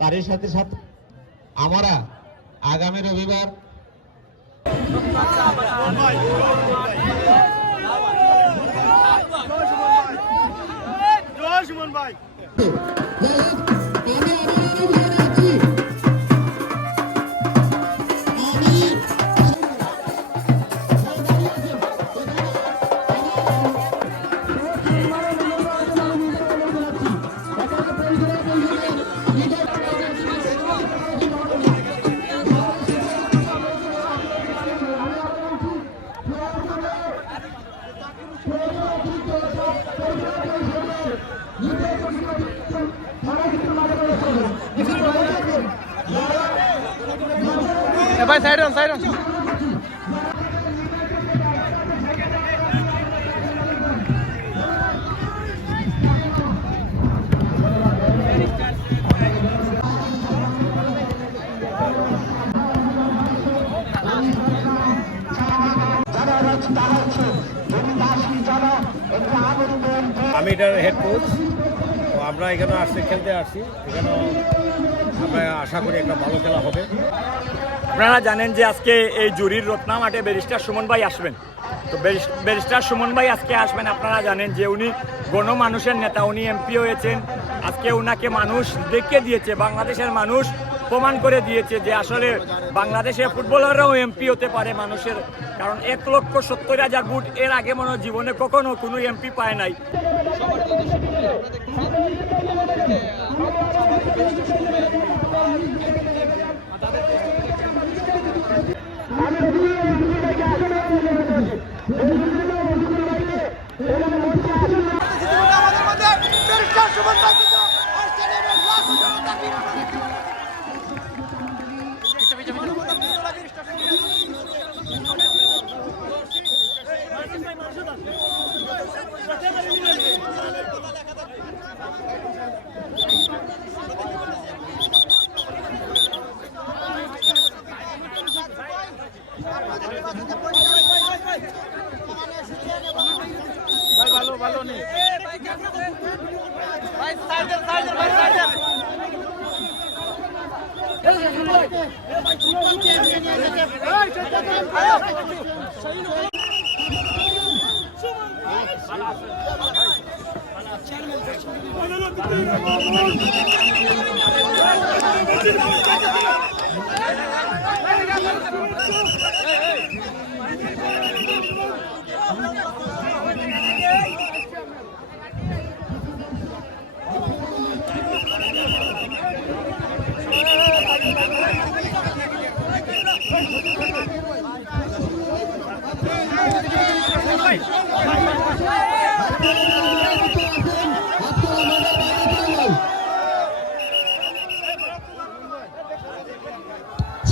তারই সাথে সাথে আমরা আগামী রবিবার ভাই সাইড অন সাইড অন আমি এটার হেড কোচ। তো আমরা এখানে আসছি, খেলতে আসছি। এখানে আমরা আশা করি একটা ভালো খেলা হবে। আপনারা জানেন যে আজকে এই জুরির রত্না মাঠে ব্যারিস্টার সুমন ভাই আসবেন। তো ব্যারিস্টার সুমন ভাই আজকে আসবেন। আপনারা জানেন যে উনি গণমানুষের নেতা, উনি এমপি হয়েছেন। আজকে উনাকে মানুষ দেখিয়ে দিয়েছে, বাংলাদেশের মানুষ প্রমাণ করে দিয়েছে যে আসলে বাংলাদেশের ফুটবলাররাও এমপি হতে পারে মানুষের। কারণ 1,70,000 ভোট এর আগে মনে হয় জীবনে কখনো কোনো এমপি পায় নাই। ভালো নেই ভাই, সাইডের ভাই, সাইডের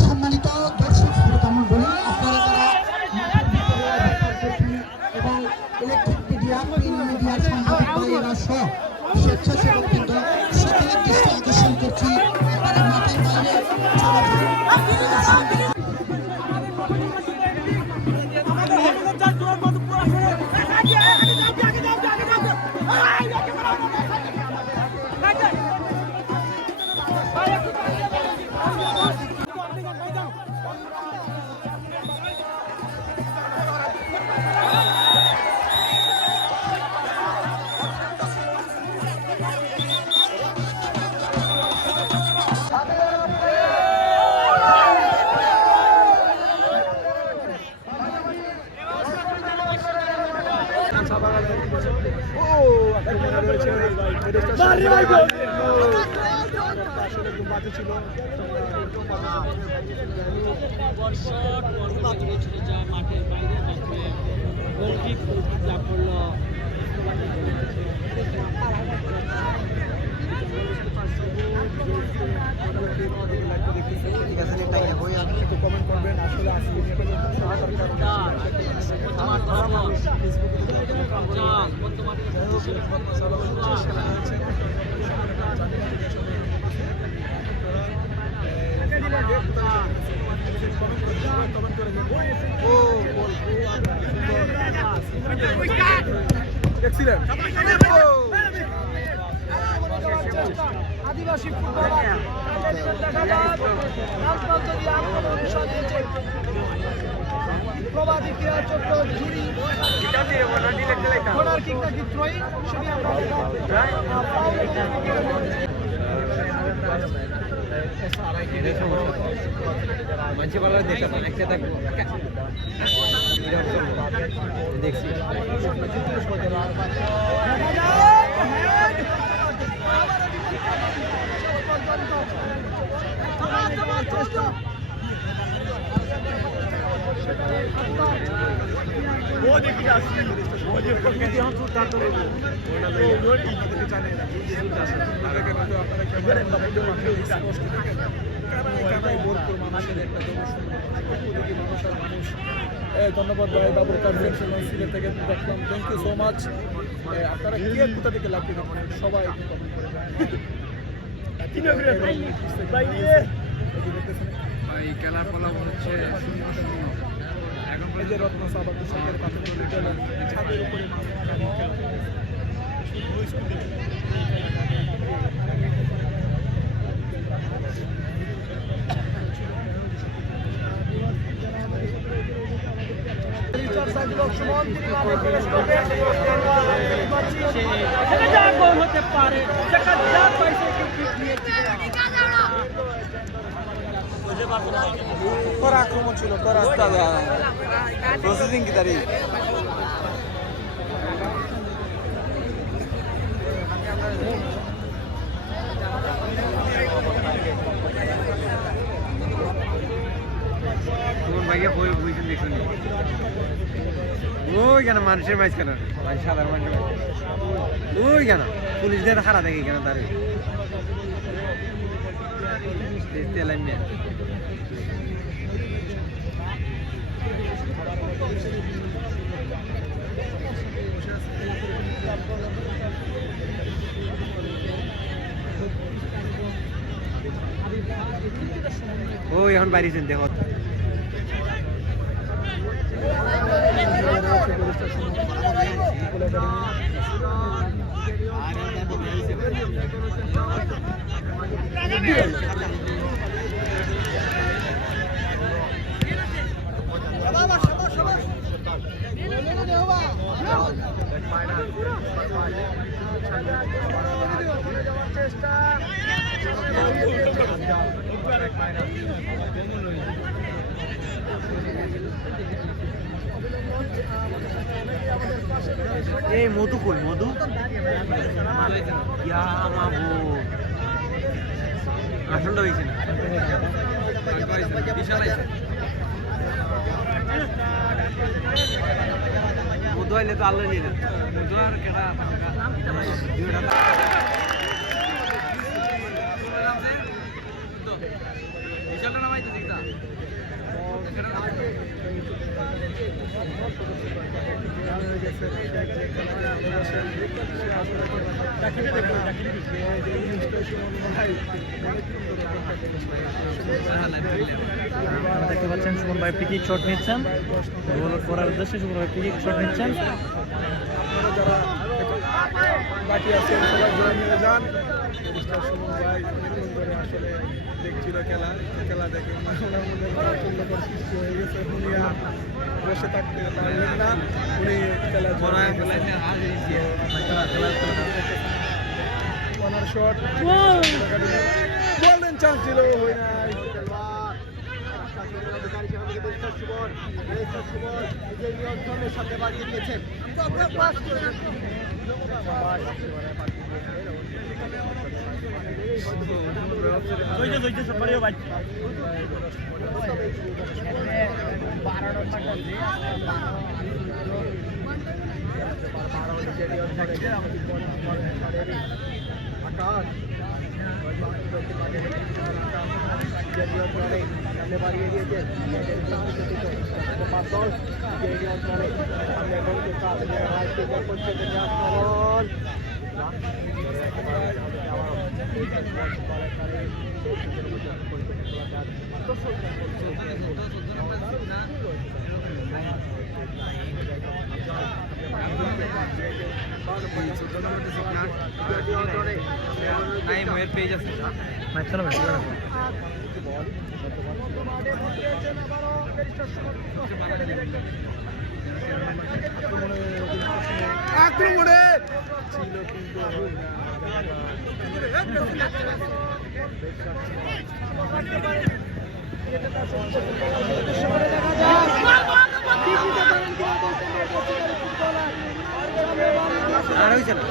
সম্মানিত দর্শক শ্রোতা মণ্ডলী, আপনারা এবং ইলেকট্রিক মিডিয়া, প্রিন্ট মিডিয়ার সাংবাদিক ভাইয়েরা সহ স্বেচ্ছাসেবকবৃন্দ সকলের দৃষ্টি আকর্ষণ করছি, আপনারা মাঠের বাইরে মাঠের বাইরে যা করলো কমেন্ট করবেন। আসলে Excellent. আদিবাসী ফুটবলার প্রবাদী ক্রীড়া চক্র জুড়ি ঘোড়ার কিং নাকি ত্রয়ী সেটি আমরা মানুষ ভালো দেখতে একটা দেখবো দেখছি ধন্যবাদ ভাই বাবুর কনফারেন্সের সিলেট থেকে দেখলাম থ্যাংক ইউ সো মাচ আপনারা কে কোথা থেকে লাভ করবেন সবাই এই খেলার ফলাফল হচ্ছে 0-0 এখন এই যে রত্ন সাবাত সরকার প্রাথমিক বিদ্যালয় ছাদের উপরে হতে পারে আক্রমণ ছিল প্রসেসিং কি তারিখ ভাইকে বই বুঝছেন দেখুন ওই কেন মানুষের মাছ কেন সাধারণ মানুষের মাছ ওই কেন পুলিশদের খারাপ দেখে কেন তার তেলাই মেয়ে ও এখন বাড়িছেন দেখ এই মধু কই মধু আসলটা হয়েছে না মধু আইলে তো আল্লাহ নিলেন মধু আর কেনা বিশালটা নামাইতে দেখতা দেখতে পাচ্ছেন সুমন ভাই পিকিক শট নিচ্ছেন গোল করার উদ্দেশ্যে সুমন ভাই পিকিক শট নিচ্ছেন যারা বাকি আছেন সবাই জোড়া মিলে যান সুমন ভাই অনেকক্ষণ ধরে আসলে দেখছিল খেলা দেখে ওনার মধ্যে প্রচন্ডকর সৃষ্টি হয়ে গেছে উনি আর বসে থাকতে পারলেন না উনি খেলা কর্নার শট গোল্ডেন চান্স ছিল হই নাই সাথে বাড়িয়ে দিয়েছেন সামনে বাড়িয়ে দিয়েছেন মাইক চালাবেন আক্রমণে ছিল কিন্তু আর হয়েছে না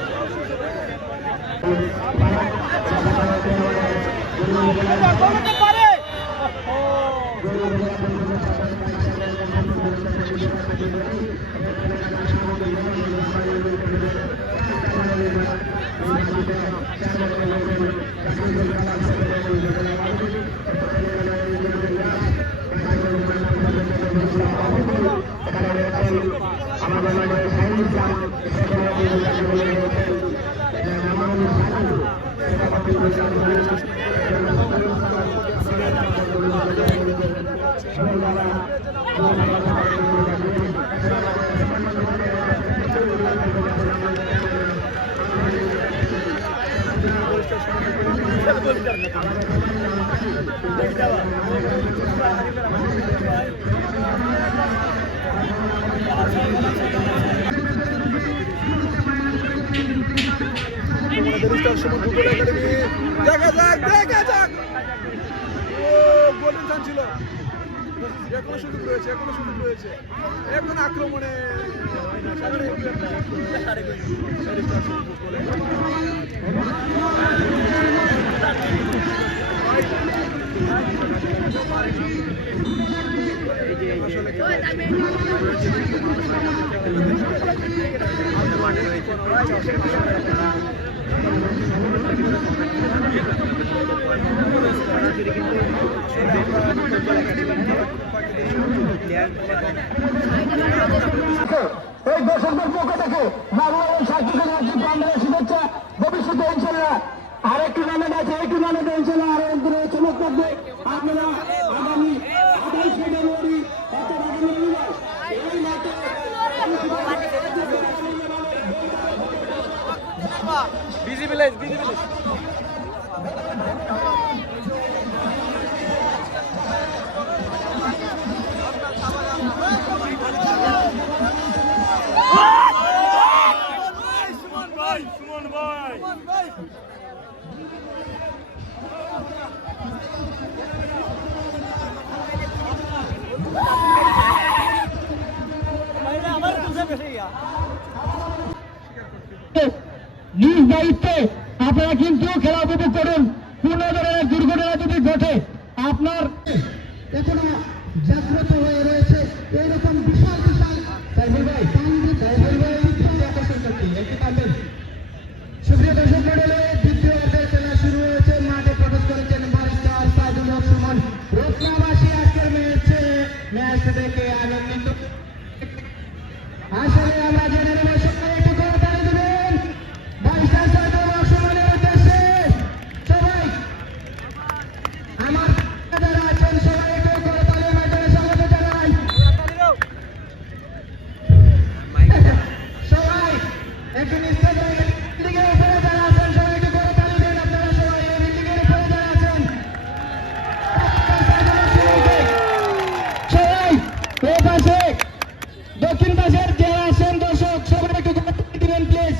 দেখা যাক ও গোল্ডেন চান্স ছিল এখনো সুযোগ রয়েছে এখন আক্রমণে এই দর্শকদের পক্ষ থেকে বাবুবাবু সাকিবের শুভেচ্ছা ভবিষ্যতে ইনশাল্লাহ আরেকটু টুর্নামেন্ট আছে এই টুর্নামেন্টে ইনশাল্লাহ আরো একদিনের চমক থাকবে আপনারা আগামী 28 ফেব্রুয়ারি অর্থাৎ আগামী রবিবার এই মাঠে বিজি ভিলেজ সুমন ভাই নিজ দায়িত্বে আপনারা কিন্তু খেলা উপভোগ করুন। কোন ধরনের দুর্ঘটনা যদি ঘটে আপনার এখনো জাগ্রত হয়ে রয়েছে এইরকম বিশাল সুপ্রিয় দর্শক মন্ডলী দ্বিতীয় অর্ধের খেলা শুরু হয়েছে। মাঠে প্রবেশ করেছেন ব্যারিস্টার সাইদুল হক সুমন। রত্নাবাসী আজকের ম্যাচ দেখে আনন্দিত। আসলে আমরা জেনে নেব সবাই একটু করতালি দেবেন ব্যারিস্টার সাইদুল হক সুমনের উদ্দেশ্যে। সবাই আমার যারা আছেন সবাই একটু করতালি মাধ্যমে স্বাগত জানাই। সবাই একটু নিশ্চয় বিল্ডিংয়ের উপরে যারা আছেন সবাই একটু করতালি দেন। আপনারা সবাই এই বিল্ডিংয়ের উপরে যারা আছেন সবাই এই পাশে দক্ষিণ পাশের যারা আছেন দর্শক সবাই একটু করতালি দিবেন প্লিজ।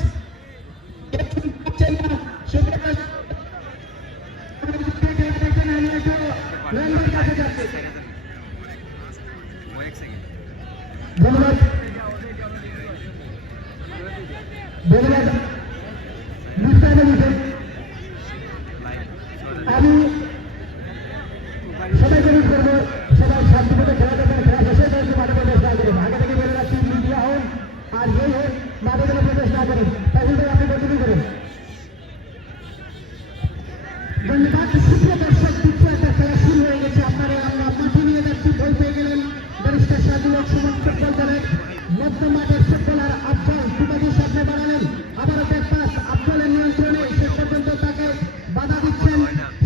ধন্যবাদ ধন্যবাদ আমি সবাইকে অনুরোধ করবো সবাই শান্তিপূর্ণ খেলা দেখবেন। খেলা শেষে হয়েছে মাঠে প্রবেশ না করেন। আগে থেকে বলে রাখছি মিডিয়া হোক আর যেই হোক মাঠে যেন প্রবেশ না করেন। তাহলে আপনি কন্টিনিউ করেন। ধন্যবাদ। সুপ্রিয় দর্শক দ্বিতীয় একটা খেলা শুরু হয়ে গেছে। আপনারা আমরা মাঠে নিয়ে যাচ্ছি। বল পেয়ে গেলেন ব্যারিস্টার সাইদুল হক সুমন ফুটবল দলের মধ্য মাঠের ফুটবলার আফজল দুবাজি সামনে বাড়ালেন। আবারও ব্যাকপাস আফজলের নিয়ন্ত্রণে শেষ পর্যন্ত তাকে বাধা দিচ্ছেন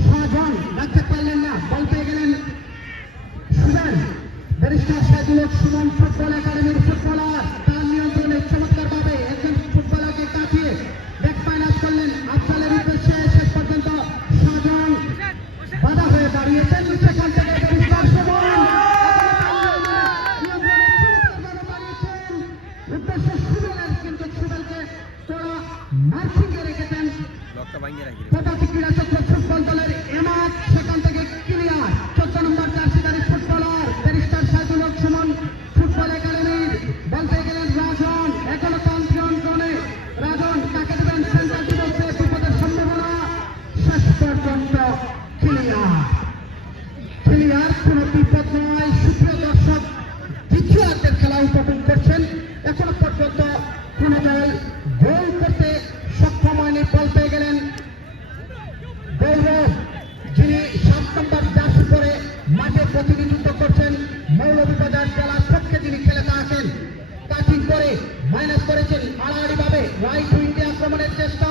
সাজন। রাখতে পারলেন না। বল পেয়ে গেলেন সুদান। ব্যারিস্টার সাইদুল হক সুমন ফুটবল একাডেমির ফুটবলার তার নিয়ন্ত্রণে চমৎকারভাবে একজন ফুটবলারকে কাটিয়ে ব্যাক ফাইনাল করলেন আফজলের উদ্দেশ্যে। শেষ পর্যন্ত সেখান থেকে ব্যারিস্টার সুমন উদ্দেশ্য সুমনের, কিন্তু সুমনকে তোরা মার্কিংয়ে রেখেছেন প্রতাপী ক্রীড়া চক্র ফুটবল দলের এমাত, সেখান থেকে ক্লিয়ার 14 নম্বর জার্সিধারী ফুটবলার ব্যারিস্টার সাইদুল হক সুমন ফুটবল একাডেমির বলতে গেলেন রাজন, এখনো কনফিডেন্স জোনে রাজন তাকে দেবেন সেন্টার দিবসে বিপদের সম্ভাবনা, শেষ পর্যন্ত ক্লিয়ার কোন বিপদ নয়। সুপ্রিয় দর্শক, দ্বিতীয়ার্ধের খেলা উপভোগ করছেন, এখনো পর্যন্ত কোন দল গোল করতে সক্ষম হয়নি। বল পেয়ে গেলেন গৌরব, যিনি 7 নম্বর জার্সি পরে মাঠে প্রতিনিধিত্ব করছেন মৌলভীবাজার জেলার পক্ষে, যিনি খেলে থাকেন। কাটিং করে মাইনাস করেছেন আড়াআড়ি ভাবে রাইট উইন্ডে আক্রমণের চেষ্টা,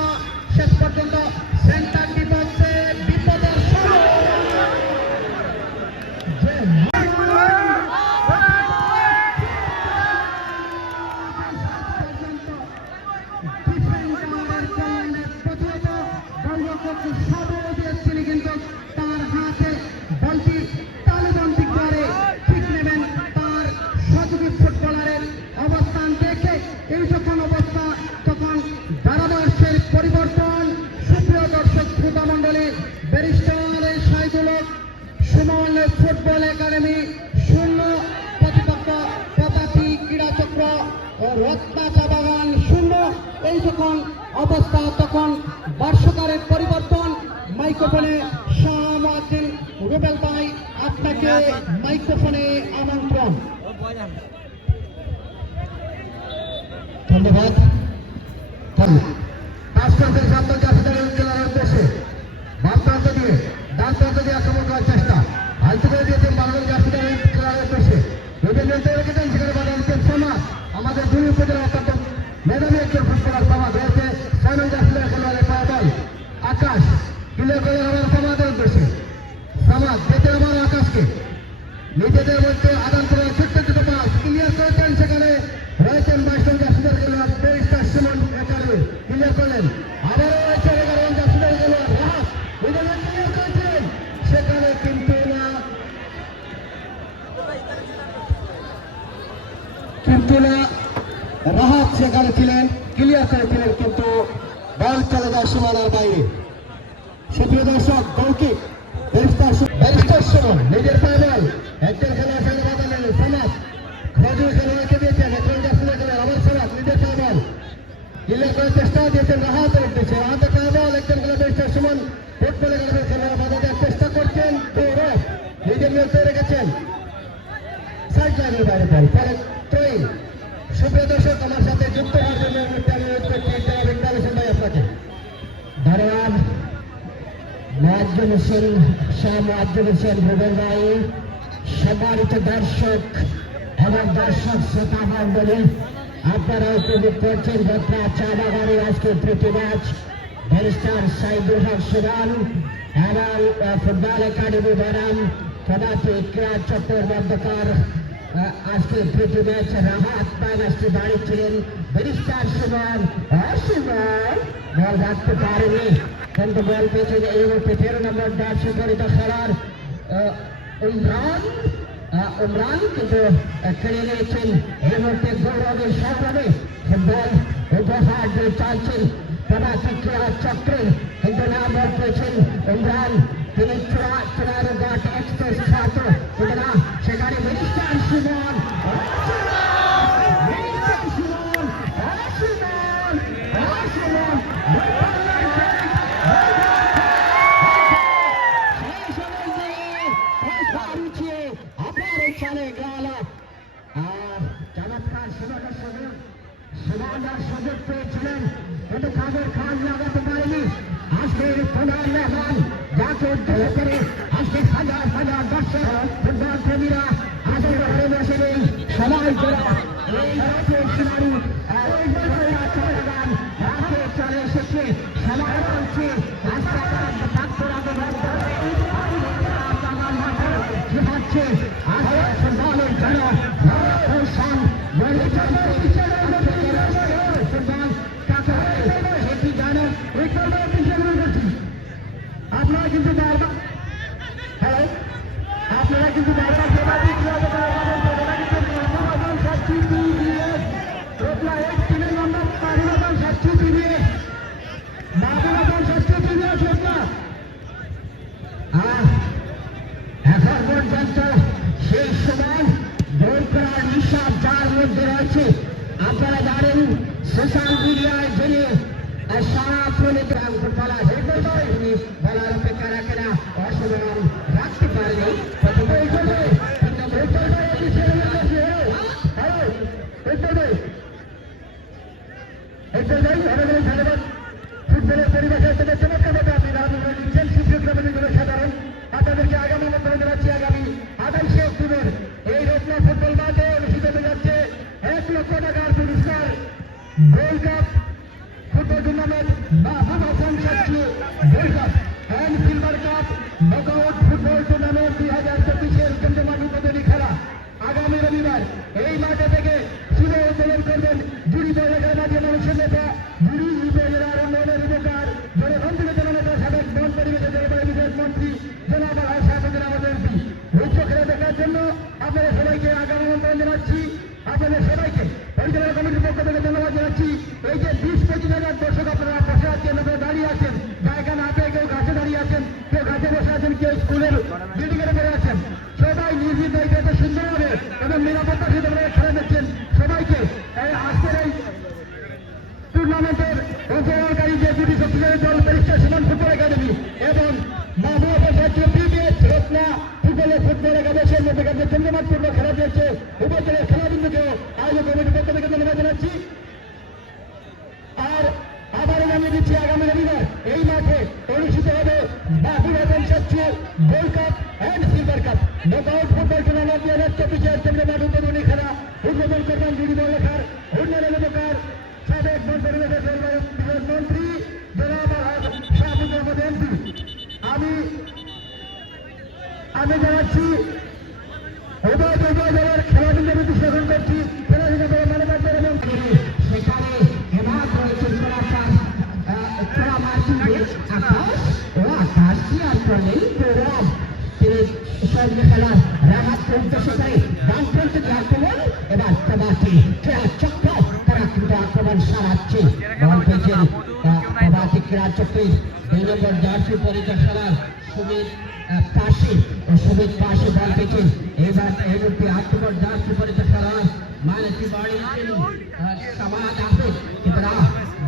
শেষ পর্যন্ত সেন্টার ডিফেন্সে বিপদের তিনি কিন্তু তার হাতে বলটি তালুবন্দি করে ঠিক নেবেন। তার সহযোগী ফুটবলারের অবস্থান দেখে এই যখন অবস্থা তখন ধারাভাষ্যের পরিবর্তন। সুপ্রিয় দর্শক শ্রোতা মন্ডলী, ব্যারিস্টার সাইদুল হক সুমন ফুটবল একাডেমি 0, প্রতিপক্ষ প্রতাপী ক্রীড়া চক্র ও রত্না চা বাগান 0। এই যখন অবস্থা তখন বার্ষকারের পরিবর্তন। মাইক্রোফোনে শাহমাদ্দিন রুবেল ভাই, আপনাকে মাইক্রোফোনে আমন্ত্রণ। ধন্যবাদ। পাঁচ প্রান্তের সামনে জার্সিধারী খেলার উদ্দেশ্যে বাম প্রান্ত দিয়ে ডান প্রান্ত দিয়ে আক্রমণ করার চেষ্টা, আলতো করে দিয়েছেন বাংলাদেশ জার্সিধারী খেলার উদ্দেশ্যে। দুজন নিয়ন্ত্রণ রেখেছেন, সেখানে বাধা দিচ্ছেন সমাজ, আমাদের দুই উপজেলা অত্যন্ত মেধাবী একজন ফুটবলার সমাজ রয়েছে। 6 নং জার্সিধারী খেলোয়াড়ের পাওয়া বল আকাশ ক্লিয়ার করে আমার সমাজের উদ্দেশ্যে, সমাজ যেতে আমার আকাশকে নিজেদের মধ্যে আদান প্রদান ছোট্ট ছোট পাস ক্লিয়ার করেছেন, সেখানে রয়েছেন 22 নং জার্সিধারী খেলোয়াড় ব্যারিস্টার সুমন একাডেমি ক্লিয়ার করলেন। আবারও রয়েছে 11 নং জার্সিধারী খেলোয়াড় রাহাত, নিজেদের ক্লিয়ার করেছেন, সেখানে কিন্তু না রাহাত সেখানে ছিলেন, ক্লিয়ার করেছিলেন, কিন্তু বল চলে যায় সীমানার বাইরে। সুপ্রিয় দর্শক, গোলকিক ব্যারিস্টার সুমন নিজের পায়ে বল একজন খেলোয়াড় সঙ্গে বাধা নিলেন সমাজ, খজুর খেলোয়াড়কে দিয়েছেন একজন জার্সিধারী খেলোয়াড় আবার সমাজ নিজের পায়ে বল ক্লিয়ার করার চেষ্টা দিয়েছেন রাহাতের উদ্দেশ্যে, রাহাতের পায়ে বল একজন খেলোয়াড় ব্যারিস্টার সুমন ফুটবল একাডেমির খেলোয়াড় বাধা দেওয়ার চেষ্টা করছেন, গৌরব নিজের নিয়ন্ত্রণে রেখেছেন সাইড লাইনের বাইরে বল পরে ত্রয়ী। সুপ্রিয় দর্শক, আমার সাথে যুক্ত হওয়ার জন্য অনুরোধ করছি জনাব ইকবাল হোসেন ভাই আপনাকে। ধন্যবাদ। মুয়াজ্জম হোসেন, শাহ মুয়াজ্জম হোসেন রুবেল ভাই, সম্মানিত দর্শক এবং দর্শক শ্রোতা মন্ডলী, আপনারা উপভোগ করছেন রত্না চা বাগানের আজকে তৃতীয় ম্যাচ ব্যারিস্টার সাইদুল হক সুমন এবং ফুটবল একাডেমি বনাম প্রতাপী ক্রীড়া চক্রের মধ্যকার আজকে তৃতীয় ম্যাচ। রাহাত মাইনাসটি দাঁড়িয়েছিলেন ব্যারিস্টার সুমন, সুমন বল রাখতে পারেনি, কিন্তু বল পেয়েছেন এই মুহূর্তে 13 নম্বর জার্সি পরিত খেলার উমরান, কিন্তু খেলে নিয়েছেন এই মুহূর্তে গৌরবের সংগ্রামে ফুটবল উপহার দিয়ে চালছেন প্রতাপী ক্রীড়া চক্রের, কিন্তু নাম বল পেয়েছেন উমরান, তিনি চুনারুঘাট এক্সপ্রেস ছাত্র, কিন্তু না সেখানে ব্যারিস্টার সুমন চমৎকার সুমনের সুযোগ পেয়েছিলেন, কিন্তু কাদের খান লাগাতে পারেনি। আজকে প্রধান মেহমান যাকে উদ্দেশ্য করে আজকে হাজার হাজার দর্শক ফুটবল প্রেমীরা আজকে ঘরে বসে নেই, সবাই যারা এই রাজ্যের সিনারি রাজ্যে চলে এসেছে, সবাই বলছে আজকে হচ্ছে আজকে ফুটবলের জন্য আপনারা কিন্তু হ্যালো আপনারা কিন্তু বারবার জমা দিচ্ছি ওরা কিন্তু মাহমুদ সাক্ষী TVS রোপলা 3 নম্বর মাহমুদ সাক্ষী TVS মাহমুদ সাক্ষী TVS রোপলা আর এখন পর্যন্ত সেই সময় দৌড় করার নিঃশ্বাস যার মধ্যে রয়েছে আপনারা জানেন সোশ্যাল মিডিয়ায় জড়িয়ে সারা ফোনেতে বলা বলার অপেক্ষা রাখে না অসম্মান রাখতে পারেনি ফুটবলের পরিবেশের সাথে চমৎকার আপনি রাজনীতি দিচ্ছেন শিক্ষক সাধারণ আপনাদেরকে আগামী মন্ত্রণ জানাচ্ছি আগামী 28 অক্টোবর এই রত্না ফুটবল মাঠে অনুষ্ঠিত হতে যাচ্ছে 1 লক্ষ টাকার পুরস্কার gold cup football tournament Mahmud Hasan Sakshi gold cup and silver cup knockout football tournament 2024-এর জমজমাট উদ্বোধনী খেলা আগামী রবিবার এই মাঠে থেকে শুভ উদ্বোধন করবেন জুড়ি এলাকার মাঝে মানুষের নেতা জুড়ি উপজেলার উন্নয়নের উপকার জনগণের জননেতা সাবেক বন পরিবেশ জলবায়ু বিভাগ মন্ত্রী জনাব শাহজাহান আমাদের এমপি উচ্চ খেলা দেখার জন্য আপনাদের সবাইকে আগামী আমন্ত্রণ জানাচ্ছি আপনাদের সবাইকে পরিচালনা কমিটির পক্ষ থেকে ধন্যবাদ জানাচ্ছি এই যে 20-25 হাজার দর্শক আপনারা বসে আছেন আপনারা দাঁড়িয়ে আছেন জায়গা না পেয়ে কেউ গাছে দাঁড়িয়ে আছেন কেউ গাছে বসে আছেন কেউ স্কুলের বিল্ডিং এর উপরে আছেন সবাই নিজ নিজ জায়গাতে সুন্দরভাবে এবং নিরাপত্তার সাথে আপনারা খেলা দেখছেন সবাইকে আজকের এই টুর্নামেন্টের অংশগ্রহণকারী যে দুটি শক্তিশালী দল ব্যারিস্টার সুমন ফুটবল একাডেমি এবং মাহমুদ হাসান TVS রত্না ফুটবল একাদশের মধ্যে চন্দ্রমাঠ ফুটবল খেলা চলছে উপজেলার খেলাবিন্দুকেও আয়োজক কমিটির পক্ষ থেকে ধন্যবাদ জানাচ্ছি আর আবারও জানিয়ে দিচ্ছি আগামী রবিবার এই মাঠে অনুষ্ঠিত হবে Mahmud Hasan Sakshi gold cup and silver cup knockout football tournament 2024-এর চন্দ্রমাঠ উদ্বোধনী খেলা উদ্বোধন করবেন জুড়ি বললেখার উন্নয়নের উপকার সাবেক বন পরিবেশের জলবায়ু বিভাগ মন্ত্রী জনাব শাহজাহান আমাদের এমপি আমি জানাচ্ছি উভয় জেলার খেলাধুলা বিশ্লেষণ করছি খেলাধুলা করে মনে রাখবেন এবং সেখানে হেমাত রয়েছে খোলা মার্কিন আকাশ ও আকাশ কি আর করলেন গৌরব তিনি সঙ্গে খেলার রাহাতকে উদ্দেশ্য করে ডানপ্রান্ত আক্রমণ এবার কবাটি খেলার চক্র তারা কিন্তু আক্রমণ সারাচ্ছে বল পেয়েছেন কবাটি ক্রীড়া চক্রের 2 নম্বর জার্সি পরিচালনার সুমিত কাশি ও সুমিত কাশি বল পেয়েছেন এবার এই মুহূর্তে আক্রমণ জার্সি পরিচালনার মানসি বাড়ি সমাজ আহমেদ কিতরা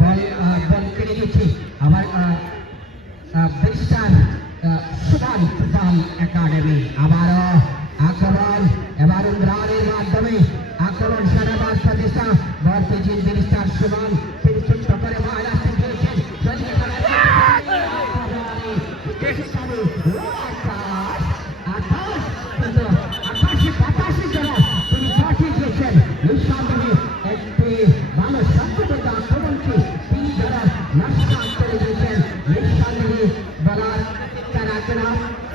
বল কেড়ে নিয়েছে আমার ব্যারিস্টার সুমন ফুটবল একাডেমি আবারও আক্রমণ এবার উন্নয়নের মাধ্যমে আক্রমণ সারাবার প্রতিষ্ঠা বল পেয়েছেন ব্যারিস্টার সুমন তিনি ছোট্ট করে মাল আসতে পেরেছেন আকাশে বাতাসে যারা তিনি পাঠিয়ে দিয়েছেন নিঃসন্দেহে একটি ভালো সত্যতা আক্রমণকে তিনি যারা নষ্ট করে দিয়েছেন নিঃসন্দেহে বলার তারা কেনা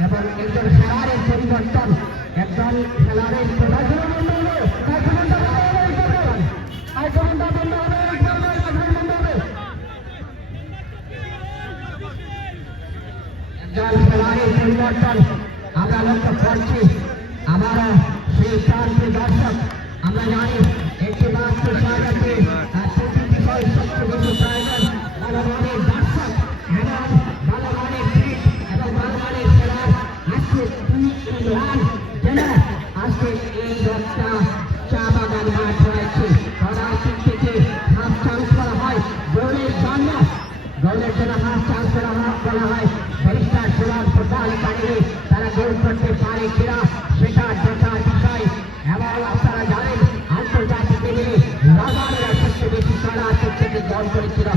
এবং একজন খেলোয়াড়ের পরিবর্তন একজন খেলোয়াড়ের পরিবর্তন আমরা লক্ষ্য করছি আমরা সেই প্রান্তে দর্শক আমরা জানি একটি মাত্র জায়গাতে প্রতি বিষয় সবচেয়ে বেশি প্রয়োজন ভালো মানের দর্শক এবং ভালো মানের ফিট এবং ভালো মানের খেলার আজকে আজকে এই রথটা চা বাগান মাঠ রয়েছে পদার্থিক থেকে হাফ চান্স করা হয় গোলের জন্য হাফ চান্স করা হয় ব্যারিস্টার সুমন ফুটবল একাডেমি তারা গোল করতে পারে কিনা সেটা দেখার বিষয় এবং আপনারা জানেন আন্তর্জাতিক লেভেলে রাজারের সবচেয়ে বেশি খেলা থেকে দল করেছিল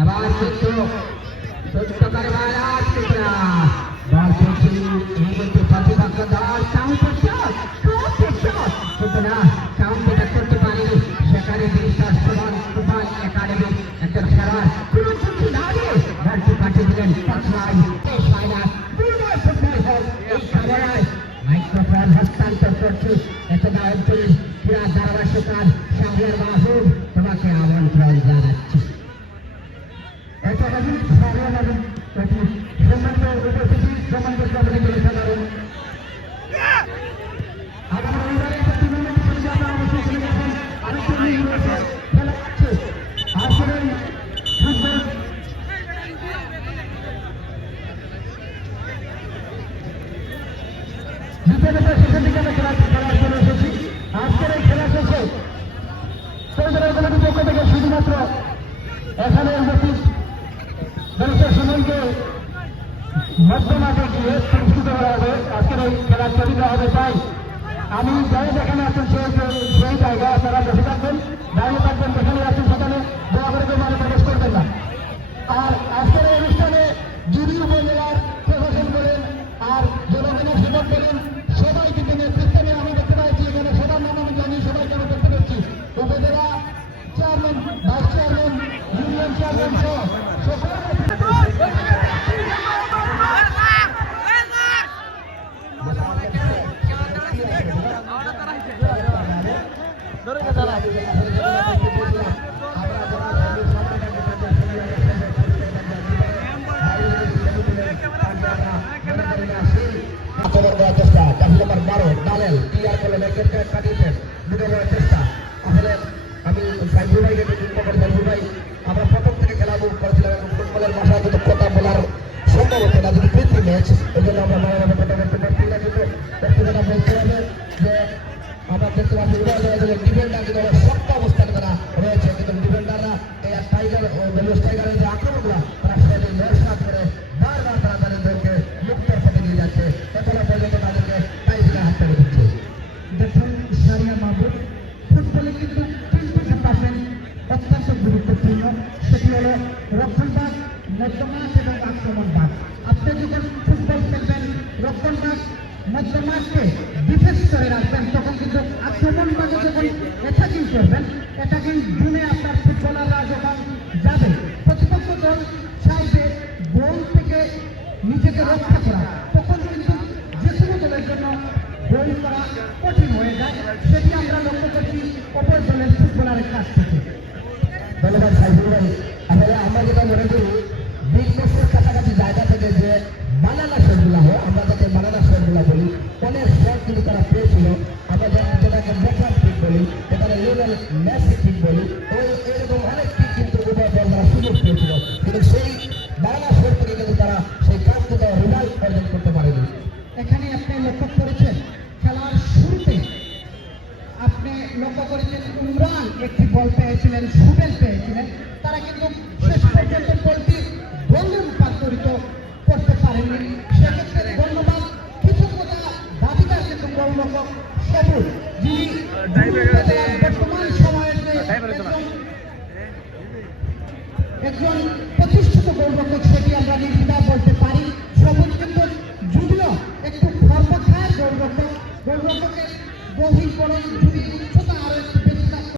এবার কিন্তু ছোট্ট করে বল পেয়েছিল এই কিন্তু প্রতিপক্ষ দল কাউন্টার করতে পারেনি সেখানে ব্যারিস্টার সুমন ফুটবল একাডেমি একটা খেলোয়াড় পুরো চুক্তি দাঁড়িয়ে বলটি পাঠিয়ে দিলেন মাইক্রোফোন হস্তান্তর করছি একদা অঞ্চলের ক্রীড়া ধারাভাষ্যকার শাহরিয়ার মাহবুব তোমাকে আমন্ত্রণ জানাচ্ছি এখানে উপস্থিত ব্যারিস্টার সুমনকে মধ্যমাঠে গিয়ে পুরস্কৃত করা হবে। আজকের এই খেলা চালিত হবে। তাই আমি যাই যেখানে আছেন সেই জায়গায় আপনারা বসে থাকবেন, দাঁড়িয়ে থাকবেন, যেখানে আছেন সেখানে দয়া করে কেউ মানে প্রবেশ করবেন না। আর আজকের এই অনুষ্ঠানে জুরি উপজেলার প্রশাসন বলেন আর জনগণের সেবক বলেন সবাই কিন্তু নেতৃত্বে আমি দেখতে পাচ্ছি। এখানে সবার নাম আমি জানি, সবাইকে আমি দেখতে পাচ্ছি। উপজেলা chairman, vice chairman, union chairman সহ সকল আক্রমণ করার চেষ্টা, জার্সি নাম্বার 12 দালেল ক্লিয়ার করলেন, একের কাটিয়েছেন, ঢুকে যাওয়ার চেষ্টা। আসলে আমি সাইফুল ভাইকে যুক্ত করি। সাইফুল ভাই, আমরা প্রথম থেকে খেলা বুক করেছিলাম এবং ফুটবলের ভাষায় কিন্তু কথা বলার সম্ভব হতো না, যদি প্রীতি ম্যাচ, এই জন্য আমরা ভালোভাবে কথা বলতে পারছি না। কিন্তু ব্যক্তিগত বলতে হবে যে আমরা দেখতে পাচ্ছি ডিফেন্ডার কিন্তু শক্ত অবস্থান করা রয়েছে, কিন্তু ডিফেন্ডাররা এই টাইগার টাইগারের যে আক্রমণগুলো তারা সেটাকে নস্বাত করে বারবার তারা তাদের দলকে মুক্তের পথে নিয়ে যাচ্ছে। এখনো পর্যন্ত তাদেরকে টাইগারে হাত পেরে দিচ্ছে। দেখুন সারিয়া মাহবুব, ফুটবলে কিন্তু 3% অত্যন্ত গুরুত্বপূর্ণ, সেটি হলো রক্ষণভাগ, মধ্যমাঠ এবং আক্রমণভাগ। আপনি যখন ফুটবল খেলবেন রক্ষণভাগ মধ্যমাঠকে ডিফেন্স করে রাখবেন, তখন কিন্তু আক্রমণভাগে যখন অ্যাটাকিং করবেন, অ্যাটাকিং জুনে আপনার ফুটবলাররা যখন যাবে, প্রতিপক্ষ দল চাইবে গোল থেকে নিজেকে রক্ষা করা, তখন কিন্তু যে কোনো দলের জন্য গোল করা কঠিন হয়ে যায়। সেটি আমরা লক্ষ্য করছি অপর দলের ফুটবলারের কাছ থেকে। ধন্যবাদ সাইফুল ভাই। আসলে আমরা যেটা মনে করি বিগ বসের কাছাকাছি জায়গা থেকে যে বানানা শটগুলো হয়, আমরা যাকে বানানা শটগুলো বলি, অনেক শট কিন্তু তারা পেয়েছিল। আমরা যেটাকে বেকআপ কিক বলি, যেটাকে লিওনেল মেসি কিক বলি, এরকম অনেক কিক কিন্তু উভয় দল তারা সুযোগ পেয়েছিল, কিন্তু সেই বানানা শট থেকে কিন্তু তারা সেই কাজটুকু রেজাল্ট অর্জন করতে পারেনি। এখানে আপনি লক্ষ্য করেছেন খেলার শুরুতে আপনি লক্ষ্য করেছেন ইমরান একটি বল পেয়েছিলেন, সুবেল পেয়েছিলেন, তারা কিন্তু শেষ পর্যন্ত বলটি গোলে রূপান্তরিত করতে পারেননি। সেক্ষেত্রে ধন্যবাদ কৃতজ্ঞতা দাবিদার কিন্তু গোলরক্ষক সবুজ, যিনি বর্তমান সময়ের একজন প্রতিষ্ঠিত গোলরক্ষক, সেটি আমরা নির্দ্বিধায় বলতে পারি। সবুজ কিন্তু যদিও একটু খর্বখায় গোলরক্ষকের গভীর